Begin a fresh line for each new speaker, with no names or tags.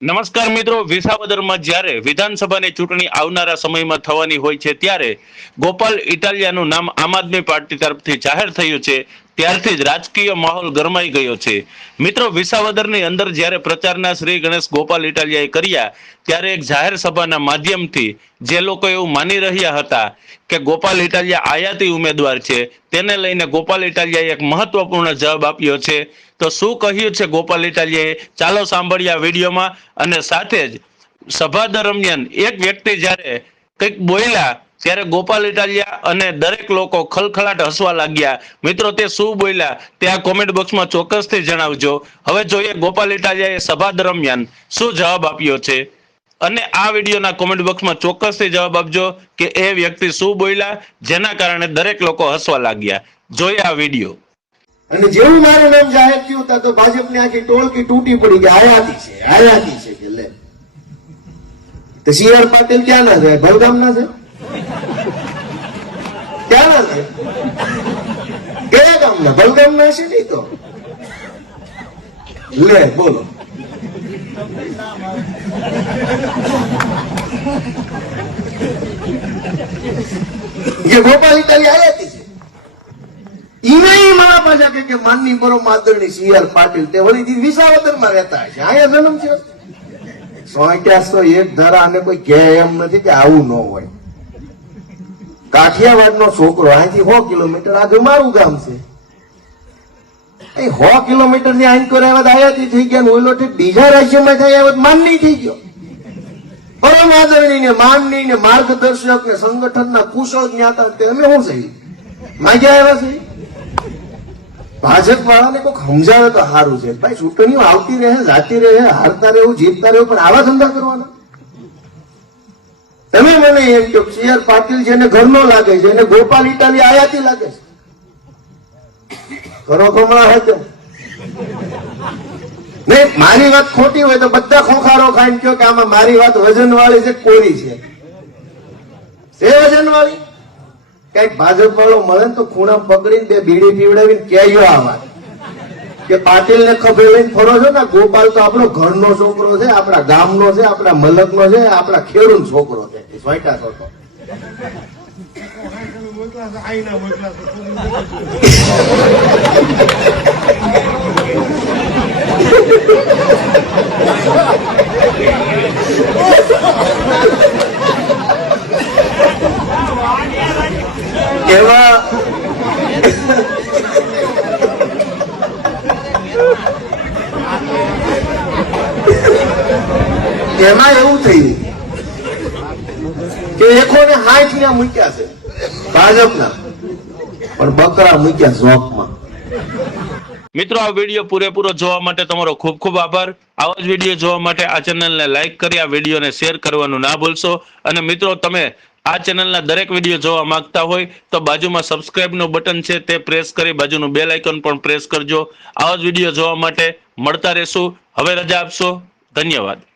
નમસ્કાર મિત્રો, વિસાવદરમાં જ્યારે વિધાનસભાની ચૂંટણી આવનારા સમયમાં થવાની હોય છે, ત્યારે ગોપાલ ઇટાલિયાનું નામ આમ આદમી પાર્ટી તરફથી જાહેર થયું છે, ત્યારથી જ રાજકીય માહોલ ગરમાઈ ગયો છે. મિત્રો, વિસાવદરની અંદર જ્યારે પ્રચારના શ્રી ગણેશ ગોપાલ ઇટાલિયાએ કર્યા, ત્યારે એક જાહેર સભાના માધ્યમથી જે લોકો એવું માની રહ્યા હતા કે ગોપાલ ઇટાલિયા આયાતી ઉમેદવાર છે તેને લઈને ગોપાલ ઇટાલિયાએ એક મહત્વપૂર્ણ જવાબ આપ્યો છે. તો શું કહ્યું છે ગોપાલ ઇટાલિયાએ? ચાલો સાંભળીએ આ વિડીયોમાં અને સાથે જ સભા દરમિયાન એક વ્યક્તિ જ્યારે કંઈક બોલ્યા, ત્યારે ગોપાલ ઇટાલિયા અને દરેક લોકો ખલખલાટ હસવા લાગ્યા. મિત્રો, તે શું બોલ્યા? તે આ કોમેન્ટ બોક્સમાં ચોક્કસથી જણાવજો. હવે જોઈએ ગોપાલ ઇટાલિયાએ સભા દરમિયાન શું જવાબ આપ્યો છે. અને આ વિડીયોના કોમેન્ટ બોક્સમાં ચોક્કસથી જવાબ આપજો કે એ વ્યક્તિ શું બોલ્યા, જેના કારણે દરેક લોકો હસવા લાગ્યા. જોઈએ આ વીડિયો.
અને જેવું મારું નામ જાહેર થયું ત્યાં તો ભાજપની આખી ટોળકી તૂટી પડી કે આયાતી છે આયાતી છે કે લે. તો સી આર પાટીલ ક્યાં ના છે? ભલગામ ના છે? ક્યાં ના છે? કયા ગામના? ભલગામ ના છે નહીં તો? લે, બોલો. ધરા અને કોઈ કે એમ નથી કે આવું ન હોય. કાઠિયાવાડ નો છોકરો અહીંથી સો કિલોમીટર આગળ મારું ગામ છે. કિલોમીટરની કોઈ આવ્યા આયાતી થઈ ગયા ને ઓલો બીજા રાજ્યમાં થઈ આવ્યા માનની થઈ ગયો. પરમ આદરણી ને માનની ને માર્ગદર્શક ને સંગઠનના કુશળ જ્ઞાતા તે અમે શું છે? માગ્યા આવ્યા છે? ભાજપ વાળાને કોઈક સમજાવે તો સારું છે. ભાઈ, ચૂંટણીઓ આવતી રહે, જાતી રહે, હારતા રહેવું જીતતા રહેવું પણ આવા ધંધા કરવાના. તમે મને એમ કહો સી આર પાટીલ જેને ઘરનો લાગે છે, એને ગોપાલ ઇટાલી આયાતી લાગે છે. કરો કમળા હોય તો નહીં, મારી વાત ખોટી હોય તો બધા ખોખારો ખાઈને કયો કે આમાં મારી વાત વજન વાળી છે કોરી છે? છે વજન વાળી કંઈક ભાજપ વાળો મળે તો ખૂણા પકડીને બે બીડી પીવડાવીને કહેજો આ કે પાટીલ ને ખભે લઈને ફરો છો ને ગોપાલ તો આપણો ઘરનો છોકરો છે, આપણા ગામનો છે, આપણા મલકનો છે, આપણા ખેડૂત છોકરો છે. સ્વાઈટા છોકરો એવા એમાં એવું થયું? કે એકો ને હાથ ત્યાં મૂક્યા છે? ભાજપના. પણ બકરા મૂક્યા ઝોકમાં
મિત્રો, આ વીડિયો પૂરેપૂરો જોવા માટે તમારો ખૂબ ખૂબ આભાર. આવા જ વીડિયો જોવા માટે આ ચેનલને લાઇક કરી, આ વિડીયોને શેર કરવાનું ના ભૂલશો. અને મિત્રો, તમે આ ચેનલના દરેક વીડિયો જોવા માંગતા હોય તો બાજુમાં સબસ્ક્રાઇબનું બટન છે તે પ્રેસ કરી બાજુનું બેલ આઇકન પણ પ્રેસ કરજો. આવા જ વીડિયો જોવા માટે મળતા રહેશું. હવે રજા આપશો. ધન્યવાદ.